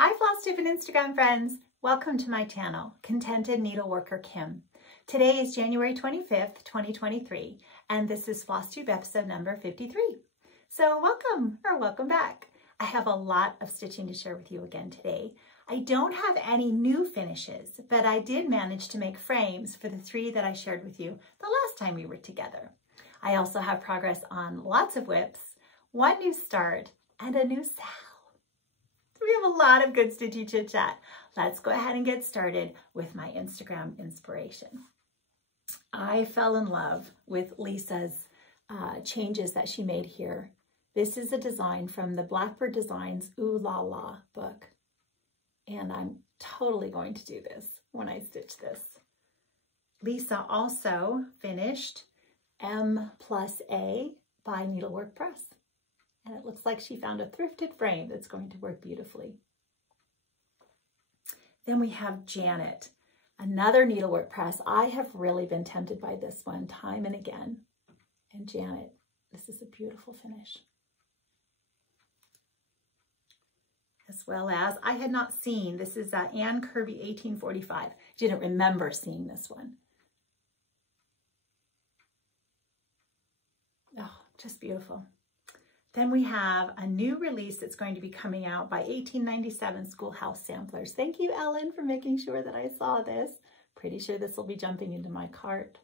Hi Flosstube and Instagram friends! Welcome to my channel, Contented Needleworker Kim. Today is January 25th, 2023, and this is Flosstube episode number 53. So welcome back. I have a lot of stitching to share with you again today. I don't have any new finishes, but I did manage to make frames for the 3 that I shared with you the last time we were together. I also have progress on lots of whips, 1 new start, and a new SAL. We have a lot of good stitchy chit chat. Let's go ahead and get started with my Instagram inspiration. I fell in love with Lisa's changes that she made here. This is a design from the Blackbird Designs Ooh La La book. And I'm totally going to do this when I stitch this. Lisa also finished M+A by Needlework Press. And it looks like she found a thrifted frame that's going to work beautifully. Then we have Janet, another Needlework Press. I have really been tempted by this one time and again. And Janet, this is a beautiful finish. As well as, I had not seen, this is Anne Kirby 1845. Didn't remember seeing this one. Oh, just beautiful. Then we have a new release that's going to be coming out by 1897 Schoolhouse Samplers. Thank you, Ellen, for making sure that I saw this. Pretty sure this will be jumping into my cart.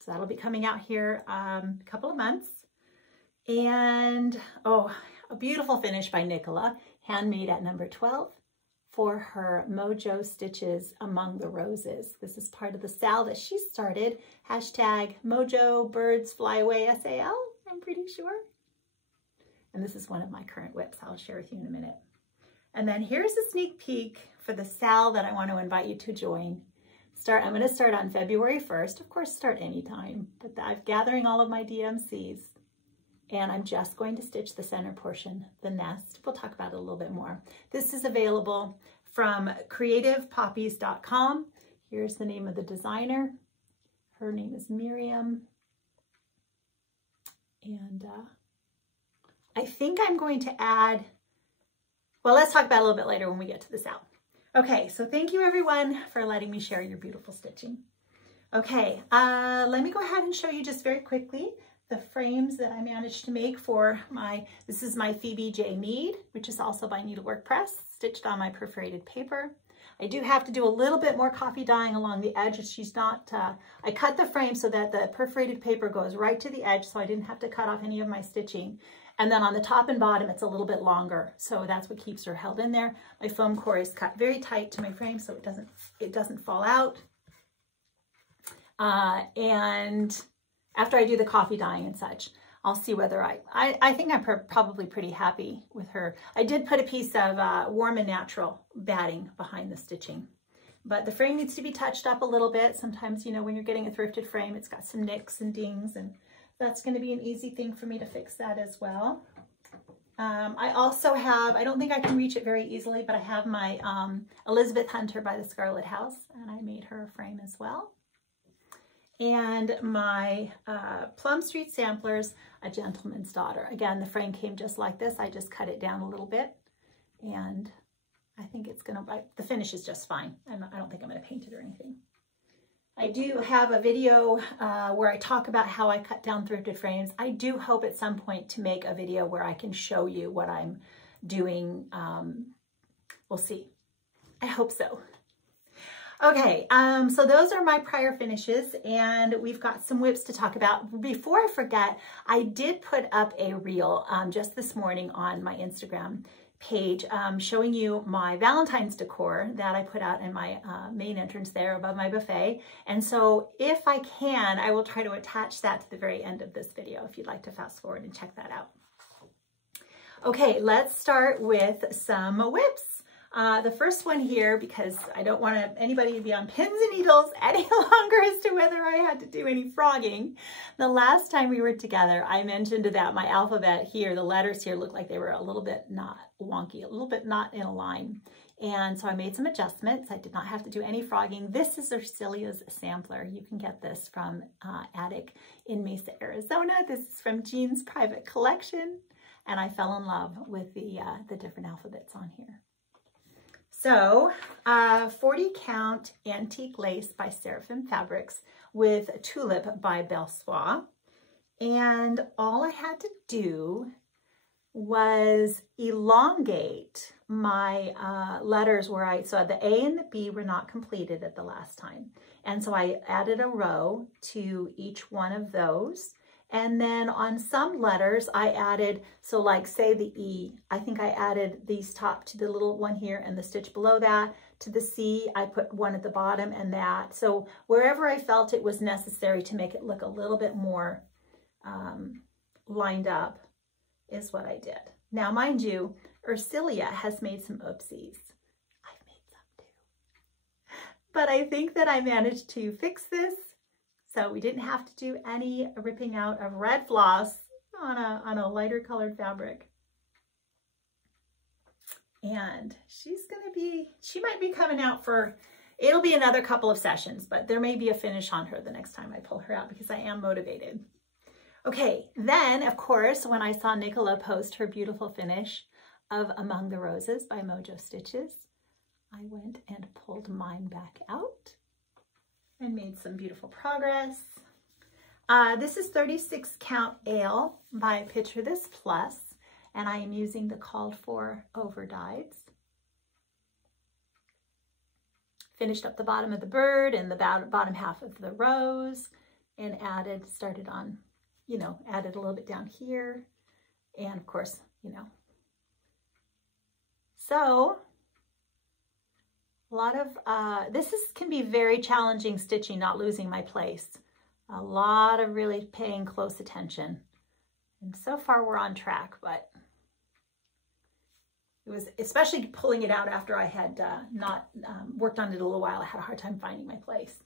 So that'll be coming out here a couple of months. And, oh, a beautiful finish by Nicola, handmade at number 12 for her Mojo Stitches Among the Roses. This is part of the SAL that she started. Hashtag Mojo Birds Fly Away SAL. I'm pretty sure. And this is one of my current whips I'll share with you in a minute. And then here's a sneak peek for the SAL that I want to invite you to join. I'm going to start on February 1st. Of course, start anytime, but I'm gathering all of my DMCs. And I'm just going to stitch the center portion, the nest. We'll talk about it a little bit more. This is available from creativepoppies.com. Here's the name of the designer. Her name is Miriam. And I think I'm going to add, well, let's talk about it a little bit later when we get to the SAL. Okay, so thank you everyone for letting me share your beautiful stitching. Okay, let me go ahead and show you just very quickly the frames that I managed to make for this is my Phoebe J. Mead, which is also by Needlework Press, stitched on my perforated paper. I do have to do a little bit more coffee dyeing along the edge. She's not, I cut the frame so that the perforated paper goes right to the edge, so I didn't have to cut off any of my stitching. And then on the top and bottom, it's a little bit longer, so that's what keeps her held in there. My foam core is cut very tight to my frame so it doesn't fall out. And after I do the coffee dyeing and such, I'll see whether I think I'm probably pretty happy with her. I did put a piece of Warm and Natural batting behind the stitching, but the frame needs to be touched up a little bit. Sometimes, you know, when you're getting a thrifted frame, it's got some nicks and dings, and that's going to be an easy thing for me to fix that as well. I also have, I don't think I can reach it very easily, but I have my Elizabeth Hunter by the Scarlet House, and I made her a frame as well. And my Plum Street Samplers, A Gentleman's Daughter. Again, the frame came just like this. I just cut it down a little bit, and I think it's gonna, the finish is just fine. I don't think I'm gonna paint it or anything. I do have a video where I talk about how I cut down thrifted frames. I do hope at some point to make a video where I can show you what I'm doing. We'll see. I hope so. Okay, so those are my prior finishes, and we've got some whips to talk about. Before I forget, I did put up a reel just this morning on my Instagram page showing you my Valentine's decor that I put out in my main entrance there above my buffet. And so if I can, I will try to attach that to the very end of this video if you'd like to fast forward and check that out. Okay, let's start with some whips. The first one here, because I don't want anybody to be on pins and needles any longer as to whether I had to do any frogging. The last time we were together, I mentioned that my alphabet here, the letters here looked like they were a little bit not wonky, a little bit not in a line. And so I made some adjustments. I did not have to do any frogging. This is Ursilia's sampler. You can get this from Attic in Mesa, Arizona. This is from Jean's private collection. and I fell in love with the different alphabets on here. So 40 count antique lace by Seraphim Fabrics with Tulip by Belsois. And all I had to do was elongate my letters where so the A and the B were not completed at the last time. And so I added a row to each one of those. And then on some letters I added, so like say the E, I think I added these top to the little one here and the stitch below that. To the C, I put one at the bottom and that. So wherever I felt it was necessary to make it look a little bit more lined up is what I did. Now, mind you, Ursilia has made some oopsies. I've made some too. But I think that I managed to fix this. So we didn't have to do any ripping out of red floss on a lighter colored fabric. And she might be coming out for, it'll be another couple of sessions, but there may be a finish on her the next time I pull her out because I am motivated. Okay, then of course, when I saw Nicola post her beautiful finish of Among the Roses by Mojo Stitches, I went and pulled mine back out and made some beautiful progress. This is 36 count Ale by Picture This Plus, and I am using the called for over dyes. Finished up the bottom of the bird and the bottom half of the rose, and started on, added a little bit down here, and of course, so a lot of, can be very challenging stitching, not losing my place. A lot of really paying close attention. And so far we're on track, but it was, especially pulling it out after I had not worked on it a little while, I had a hard time finding my place.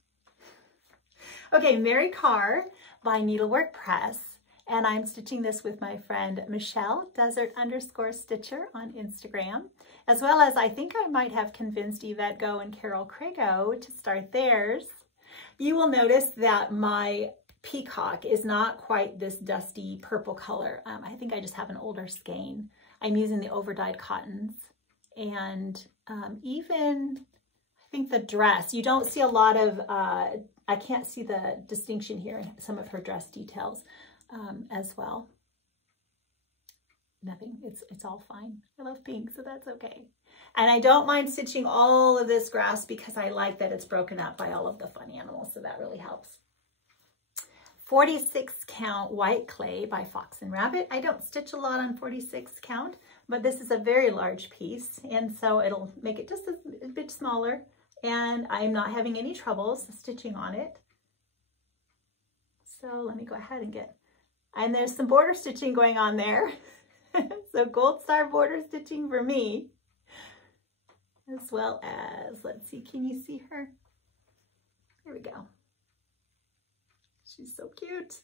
Okay, Mary Carr by Needlework Press. And I'm stitching this with my friend Michelle, Desert_Stitcher on Instagram, as well as I think I might have convinced Yvette Go and Carol Crago to start theirs. You will notice that my peacock is not quite this dusty purple color. I think I just have an older skein. I'm using the over-dyed cottons. And even, I think the dress, you don't see a lot of, I can't see the distinction here in some of her dress details. As well. Nothing, it's all fine. I love pink, so that's okay. And I don't mind stitching all of this grass because I like that it's broken up by all of the fun animals, so that really helps. 46 count white clay by Fox and Rabbit. I don't stitch a lot on 46 count, but this is a very large piece, and so it'll make it just a bit smaller, and I'm not having any troubles stitching on it. So let me go ahead and and there's some border stitching going on there. So gold star border stitching for me. As well as, let's see, can you see her? There we go. She's so cute.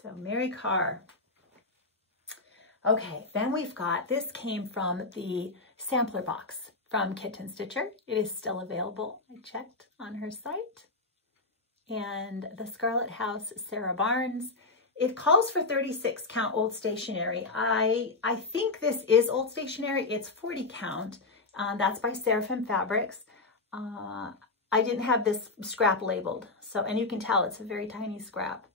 So Mary Carr. Okay, then we've got, this came from the sampler box from Kitten Stitcher. It is still available. I checked on her site. And the Scarlet House, Sarah Barnes. It calls for 36 count old stationery. I think this is old stationery. It's 40 count. That's by Seraphim Fabrics. I didn't have this scrap labeled. So, and you can tell it's a very tiny scrap.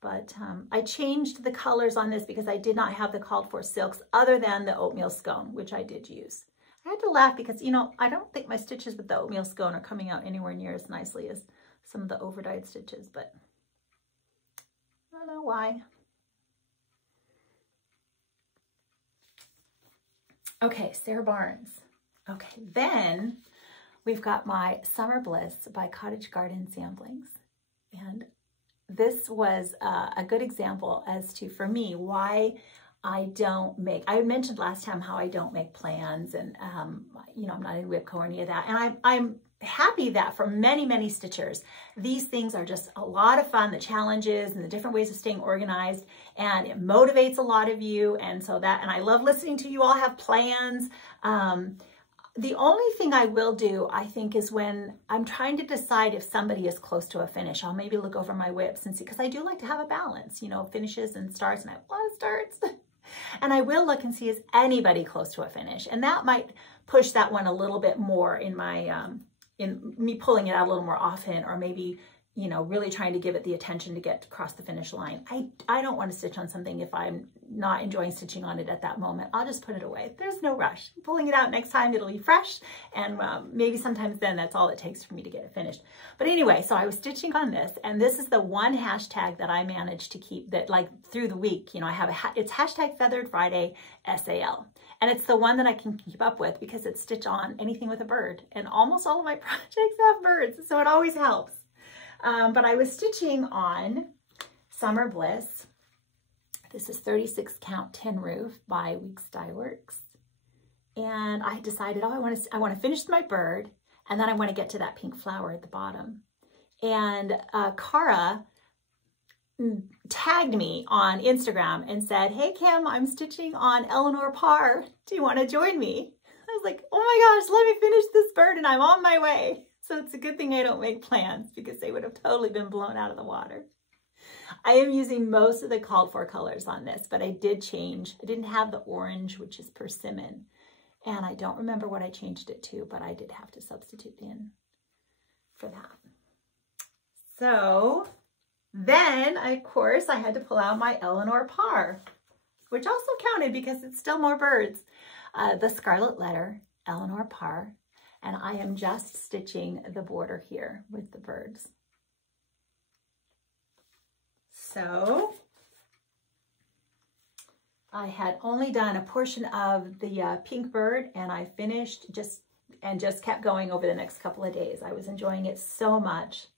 But I changed the colors on this because I did not have the called for silks other than the oatmeal scone, which I did use. I had to laugh because, I don't think my stitches with the oatmeal scone are coming out anywhere near as nicely as some of the over-dyed stitches, but I don't know why. Okay, Sarah Barnes. Okay, then we've got my Summer Bliss by Cottage Garden Samplings. And this was a good example as to, for me, why I don't make, I mentioned last time how I don't make plans and, I'm not in WIPCO or any of that. And I'm happy that for many, many stitchers, these things are just a lot of fun, the challenges and the different ways of staying organized, and it motivates a lot of you. And so that, and I love listening to you all have plans. The only thing I will do, I think, is when I'm trying to decide if somebody is close to a finish, I'll maybe look over my whips and see, because I do like to have a balance, you know, finishes and starts, and I have a lot of starts. And I will look and see, is anybody close to a finish? And that might push that one a little bit more in my, in me pulling it out a little more often, or maybe, you know, really trying to give it the attention to get across the finish line. I don't want to stitch on something if I'm not enjoying stitching on it at that moment. I'll just put it away. There's no rush. Pulling it out next time, it'll be fresh, and maybe sometimes then that's all it takes for me to get it finished. But anyway, so I was stitching on this, and this is the one hashtag that I managed to keep, that like through the week, you know, I have it's hashtag Feathered Friday SAL. And it's the one that I can keep up with because it's stitch on anything with a bird, and almost all of my projects have birds, so it always helps. But I was stitching on Summer Bliss. This is 36 count tin roof by Weeks Dye Works. And I decided, oh, I want to finish my bird, and then I want to get to that pink flower at the bottom. And Cara tagged me on Instagram and said, hey Kim, I'm stitching on Eleanor Parr. Do you want to join me? I was like, oh my gosh, let me finish this bird and I'm on my way. So it's a good thing I don't make plans, because they would have totally been blown out of the water. I am using most of the called for colors on this, but I did change. I didn't have the orange, which is persimmon, and I don't remember what I changed it to, but I did have to substitute in for that. So then, of course, I had to pull out my Eleanor Parr, which also counted because it's still more birds. The Scarlet Letter, Eleanor Parr. And I am just stitching the border here with the birds. So I had only done a portion of the pink bird, and I finished just kept going over the next couple of days. I was enjoying it so much.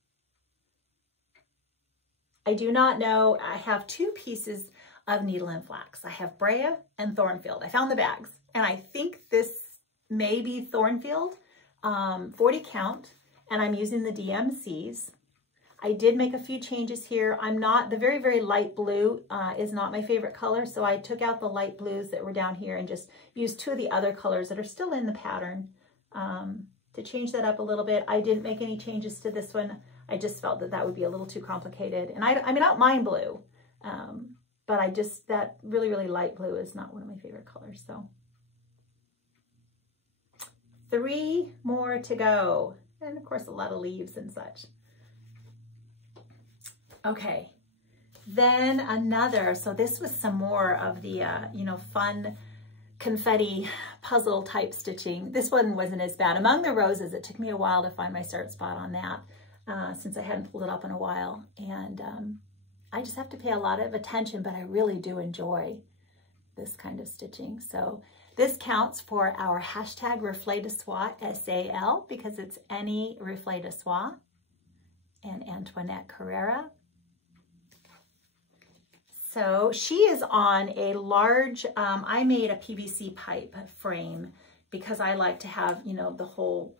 I do not know, I have two pieces of needle and flax. I have Brea and Thornfield. I found the bags, and I think this may be Thornfield. 40 count, and I'm using the DMCs. I did make a few changes here. The very, very light blue is not my favorite color, so I took out the light blues that were down here and just used two of the other colors that are still in the pattern to change that up a little bit. I didn't make any changes to this one. I just felt that that would be a little too complicated. And I mean, I don't mind blue, but that really, really light blue is not one of my favorite colors, so. 3 more to go. And of course, a lot of leaves and such. Okay, then another, so this was some more of the, you know, fun confetti puzzle type stitching. This one wasn't as bad. Among the Roses, it took me a while to find my start spot on that since I hadn't pulled it up in a while. And I just have to pay a lot of attention, but I really do enjoy this kind of stitching. So this counts for our hashtag Reflet de Soie SAL, because it's any Reflet de Soie, and Antoinette Carrera. So she is on a large, I made a PVC pipe frame because I like to have, you know, the whole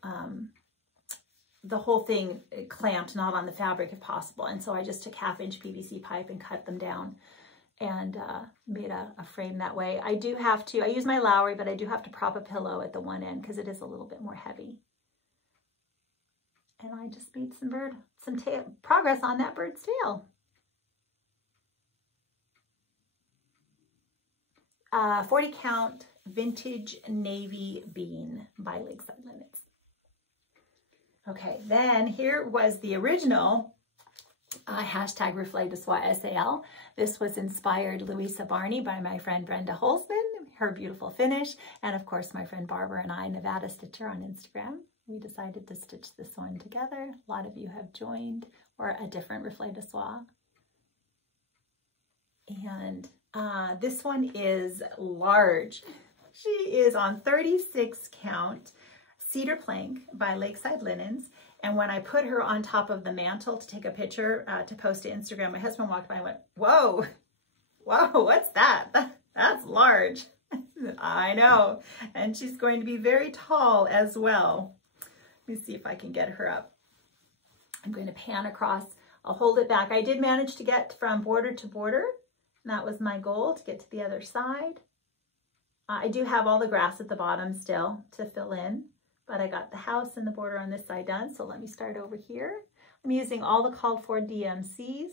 thing clamped, not on the fabric if possible. And so I just took 1/2 inch PVC pipe and cut them down and made a frame that way. I do have to, I use my Lowry, but I do have to prop a pillow at the one end because it is a little bit more heavy. And I just made some progress on that bird's tail. 40 count vintage navy bean by Lakeside Linens. Okay, then here was the original hashtag Reflet de Soie SAL. This was inspired Louisa Barney by my friend Brenda Holzman, her beautiful finish, and of course my friend Barbara and I, Nevada Stitcher on Instagram. We decided to stitch this one together. A lot of you have joined, or a different Reflet de Soie. And this one is large. She is on 36 count cedar plank by Lakeside Linens. And when I put her on top of the mantle to take a picture to post to Instagram, my husband walked by and went, whoa, what's that? That's large. I know. And she's going to be very tall as well. Let me see if I can get her up. I'm going to pan across. I'll hold it back. I did manage to get from border to border. And that was my goal, to get to the other side. I do have all the grass at the bottom still to fill in. but I got the house and the border on this side done. So let me start over here. I'm using all the called for DMCs.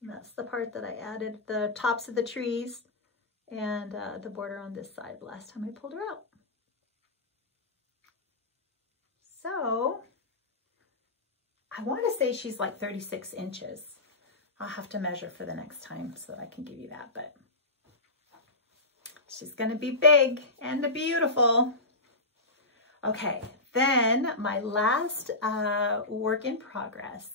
And that's the part that I added the tops of the trees and the border on this side last time I pulled her out. So I want to say she's like 36 inches. I'll have to measure for the next time so I can give you that, but she's going to be big and beautiful. Okay, then my last work in progress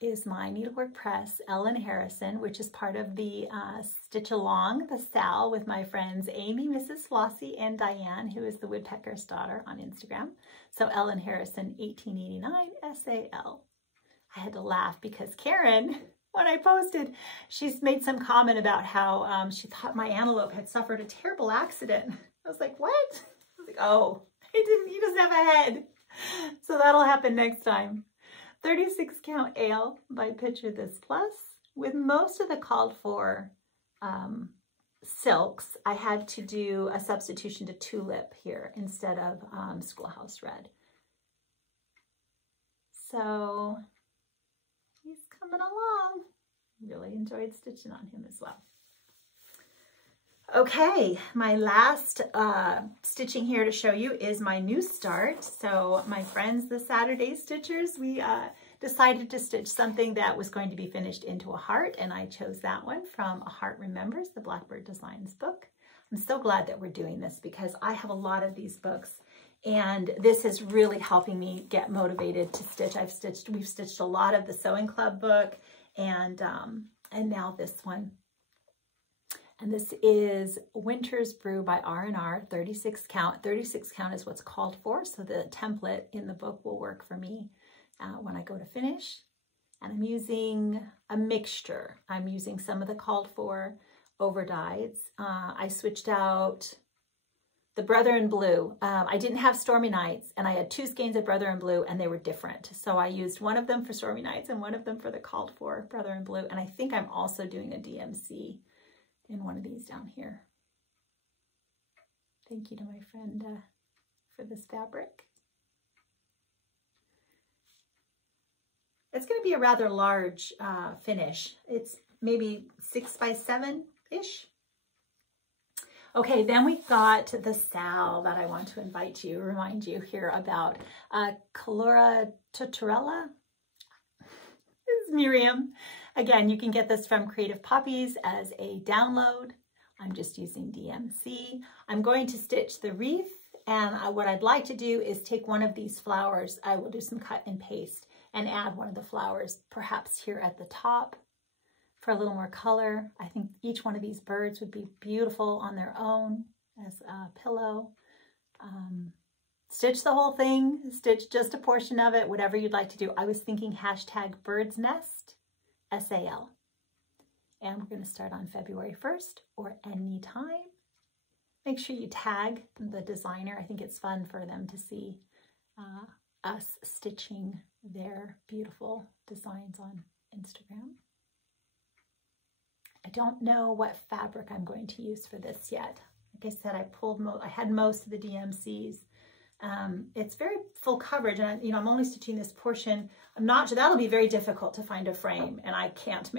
is my needlework press, Ellen Harrison, which is part of the Stitch Along the SAL with my friends Amy, Mrs. Flossie, and Diane, who is the Woodpecker's daughter on Instagram. So Ellen Harrison, 1889 SAL. I had to laugh because Karen, when I posted, she's made some comment about how she thought my antelope had suffered a terrible accident. I was like, what? I was like, oh, he doesn't have a head. So that'll happen next time. 36 count ale by Picture This Plus. With most of the called for silks, I had to do a substitution to tulip here instead of Schoolhouse Red. So he's coming along. Really enjoyed stitching on him as well. Okay, my last stitching here to show you is my new start. So my friends, the Saturday Stitchers, we decided to stitch something that was going to be finished into a heart, and I chose that one from A Heart Remembers, the Blackbird Designs book. I'm so glad that we're doing this because I have a lot of these books, and this is really helping me get motivated to stitch. We've stitched a lot of the Sewing Club book, and now this one. And this is Winter's Brew by R&R, 36 count. 36 count is what's called for, so the template in the book will work for me when I go to finish. And I'm using a mixture. I'm using some of the called for over dyes. I switched out the Brother in Blue. I didn't have Stormy Nights, and I had 2 skeins of Brother in Blue, and they were different. So I used one of them for Stormy Nights and one of them for the called for Brother in Blue. And I think I'm also doing a DMC in one of these down here. Thank you to my friend for this fabric. It's going to be a rather large finish. It's maybe 6 by 7-ish. Okay, then we've got the SAL that I want to remind you here about. Calora Tutorella. This is Miriam. Again, you can get this from Creative Poppies as a download. I'm just using DMC. I'm going to stitch the wreath, and what I'd like to do is take one of these flowers. I will do some cut and paste and add one of the flowers, perhaps here at the top for a little more color. I think each one of these birds would be beautiful on their own as a pillow. Stitch the whole thing, stitch just a portion of it, whatever you'd like to do. I was thinking hashtag bird's nest. SAL. And we're going to start on February 1st or any time. Make sure you tag the designer. I think it's fun for them to see us stitching their beautiful designs on Instagram. I don't know what fabric I'm going to use for this yet. Like I said, I had most of the DMCs. It's very full coverage, and I'm only stitching this portion. That'll be very difficult to find a frame, and I can't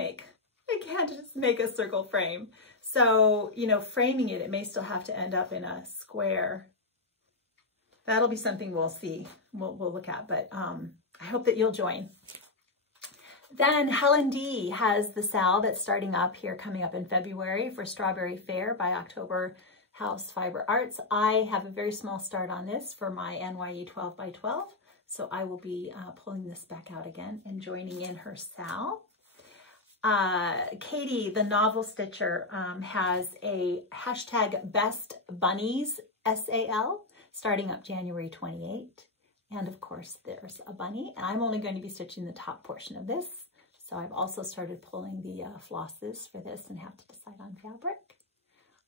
just make a circle frame. So, framing it may still have to end up in a square. That'll be something we'll see, we'll look at, but I hope that you'll join. Then Helen D has the SAL that's starting up here, coming up in February for Strawberry Fair by October House Fiber Arts. I have a very small start on this for my NYE 12 by 12. So I will be pulling this back out again and joining in her SAL. Katie, the novel stitcher, has a hashtag Best Bunnies SAL starting up January 28. And of course there's a bunny. I'm only going to be stitching the top portion of this. So I've also started pulling the flosses for this and have to decide on fabric.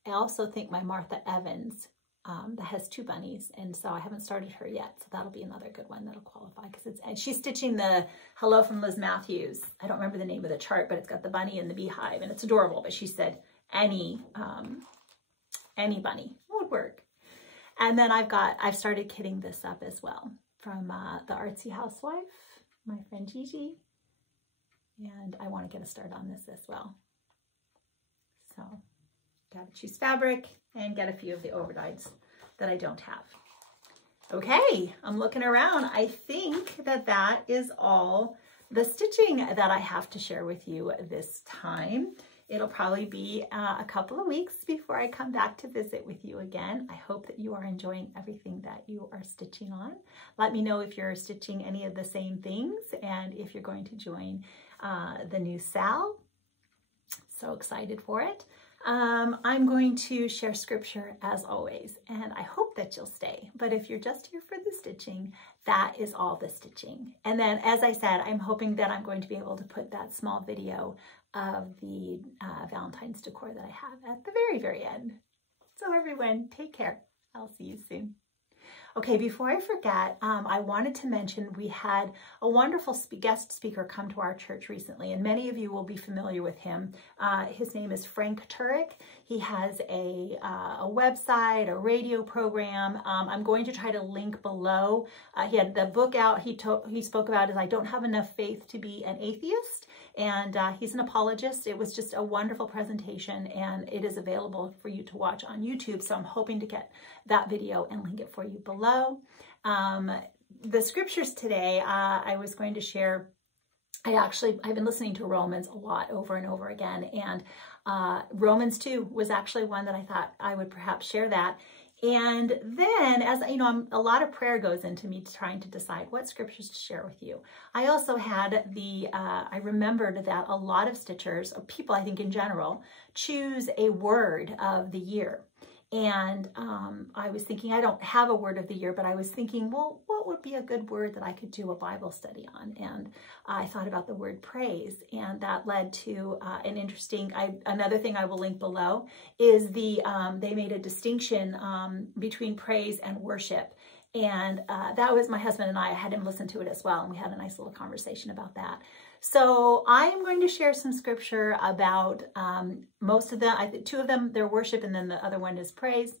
I also think my Martha Evans that has 2 bunnies, and so I haven't started her yet. So that'll be another good one that'll qualify because she's stitching the Hello from Liz Matthews. I don't remember the name of the chart, but it's got the bunny and the beehive, and it's adorable. But she said any bunny would work. And then I've started kitting this up as well from the Artsy Housewife, my friend Gigi. And I want to get a start on this as well. So got to choose fabric and get a few of the overdyes that I don't have. Okay, I'm looking around. I think that is all the stitching that I have to share with you this time. It'll probably be a couple of weeks before I come back to visit with you again. I hope that you are enjoying everything that you are stitching on. Let me know if you're stitching any of the same things and if you're going to join the new SAL. So excited for it. I'm going to share scripture as always, and I hope that you'll stay. But if you're just here for the stitching, that is all the stitching. And then, as I said, I'm hoping that I'm going to be able to put that small video of the Valentine's decor that I have at the very, very end. So everyone, take care. I'll see you soon. Okay, before I forget, I wanted to mention we had a wonderful guest speaker come to our church recently, and many of you will be familiar with him. His name is Frank Turek. He has a website, a radio program. I'm going to try to link below. He had the book out he spoke about is I Don't Have Enough Faith to Be an Atheist, and he's an apologist. It was just a wonderful presentation, and it is available for you to watch on YouTube, so I'm hoping to get that video and link it for you below. The scriptures today, I was going to share, I've been listening to Romans a lot over and over again, and Romans 2 was actually one that I thought I would perhaps share that. And then, as you know, a lot of prayer goes into me trying to decide what scriptures to share with you. I also had I remembered that a lot of stitchers, or people I think in general, choose a word of the year. And I was thinking, I don't have a word of the year, but I was thinking, well, what would be a good word that I could do a Bible study on? And I thought about the word praise, and that led to an interesting, another thing I will link below is they made a distinction between praise and worship. And that was my husband and I had him listen to it as well, and we had a nice little conversation about that. So I am going to share some scripture about most of them. I think two of them, they're worship, and then the other one is praise.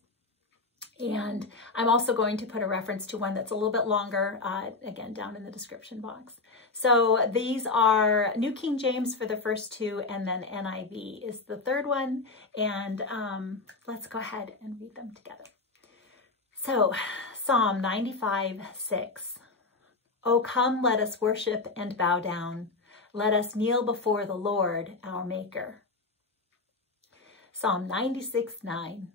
And I'm also going to put a reference to one that's a little bit longer, again, down in the description box. So these are New King James for the first two, and then NIV is the third one. And let's go ahead and read them together. So Psalm 95:6. Oh, come, let us worship and bow down. Let us kneel before the Lord, our Maker. Psalm 96:9.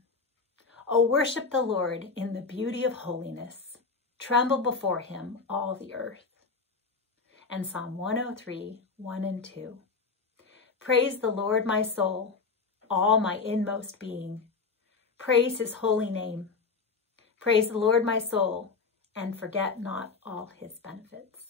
Oh, worship the Lord in the beauty of holiness. Tremble before him, all the earth. And Psalm 103:1 and 2. Praise the Lord, my soul, all my inmost being. Praise his holy name. Praise the Lord, my soul, and forget not all his benefits.